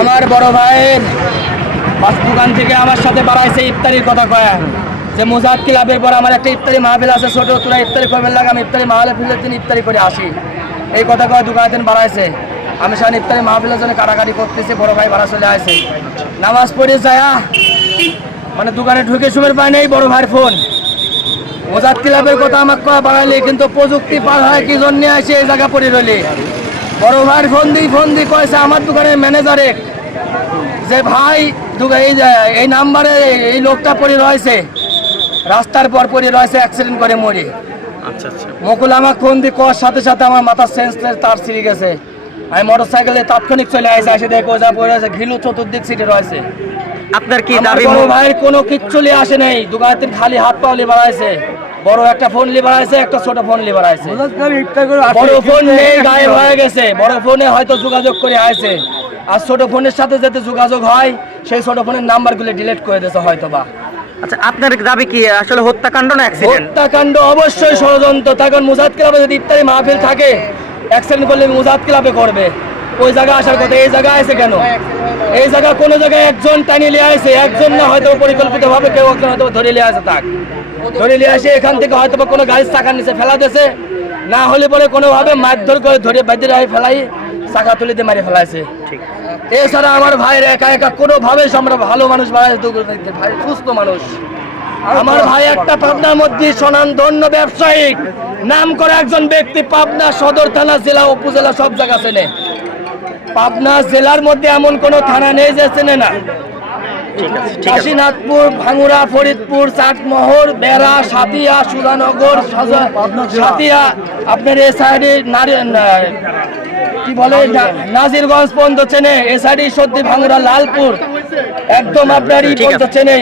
আমার বড় ভাইয়ের দোকান থেকে আমার সাথে বাড়াইছে ইফতারির কথা কয়া যে মুজাদ ক্লাবের পর আমার একটা ইফতারি মাহফিল আছে, ছোট তোরা ইফতারি করবেন লাগে, আমি ইফতারি মাহফিলের দিন ইফতারি করে আসি, এই কথা কয়া দোকানের দিন বাড়াইছে। আমি সামনে ইফতারি মাহফিলের জন্য কাটাকাটি করতেছি, বড় ভাই ভাড়া চলে আসে, নামাজ পড়ে যায় মানে দোকানে ঢুকে সময় পায় নেই, বড় ভাইয়ের ফোন মুজাদ ক্লাবের কথা আমাকে কয়া বাড়াইলে, কিন্তু প্রযুক্তি পার হয় কি জন্য আসে এই জায়গা পড়ে রইলে। বড় ভাইয়ের ফোন দিই কয়েছে আমার দোকানের ম্যানেজারে যে ভাই এই নাম্বারে এই লোকটা পড়ে রয়েছে, রাস্তার পর পড়ে রয়েছে, অ্যাক্সিডেন্ট করে মরে। মুকুল আমাকে ফোন দিয়ে কর সাথে সাথে আমার মাথার সেন্সের তার ছিঁড়ে গেছে। আমি মোটর সাইকেলে তাৎক্ষণিক চলে আসে, এসে দেখো যা পড়ে আছে, ঘিলু চতুর্দিক সিটে রয়েছে। আপনার কি দাবি? বড় ভাইয়ের কোনো কিচ্ছু নিয়ে আসে নাই, দোকানের খালি হাত পাও লিয়ে বাড়াইছে, বড় একটা ফোন লিয়ে বাড়াইছে, একটা ছোট ফোন লিয়ে বাড়াইছে। বড় ফোন নেই, গায়েব হয়ে গেছে, বড় ফোনে হয়তো যোগাযোগ করে আসে, আর ছোট ফোনের সাথে যাতে যোগাযোগ হয় সেই ছোট ফোনের নাম্বারগুলো ডিলিট করে দিয়েছে হয়তো বা। আচ্ছা, আপনার দাবি কি আসলে হত্যাকাণ্ড না অ্যাক্সিডেন্ট? হত্যাকাণ্ড, অবশ্যই ষড়যন্ত্র। তখন মুজাদ ক্লাবে যদি ইফতারি মাহফিল থাকে, অ্যাক্সিডেন্ট করলে মুজাদ ক্লাবে করবে, ওই জায়গায় আসার কথা, এই জায়গায় আসে কেন? এই জায়গা কোনো জায়গায় একজন টানি লিয়ে আসে, একজন না হয়তো পরিকল্পিত ভাবে কেউ একজন হয়তো ধরে লিয়ে আসে, তাক ধরে লিয়ে আসে এখান থেকে হয়তো কোনো গাড়ির চাকার নিচে ফেলা দিয়েছে, না হলে পরে কোনোভাবে মারধর করে ধরে বাঁধে ফেলাই চাকা তুলে দিয়ে মারি ফেলাইছে। এছাড়া আমার ভাইয়ের একা একা কোনোভাবে আমরা ভালো মানুষ, ভাই সুস্থ মানুষ। আমার ভাই একটা পাবনার মধ্যে স্বনামধন্য ব্যবসায়িক নাম করে একজন ব্যক্তি, পাবনা সদর থানা, জেলা, উপজেলা সব জায়গা চেনে। পাবনা জেলার মধ্যে এমন কোনো থানা নেই যে চেনে না। কাশীনাথপুর, ভাঙ্গুড়া, ফরিদপুর, চাটমোহর, বেড়া, সাতিয়া, সুধানগর, সাতিয়া, আপনার এ সাইডে কি বলে নাজিরগঞ্জ পর্যন্ত চেনে, এ সাইডে সর্দি, ভাঙ্গুড়া, লালপুর, একদম আপনার ই পর্যন্ত চেনে।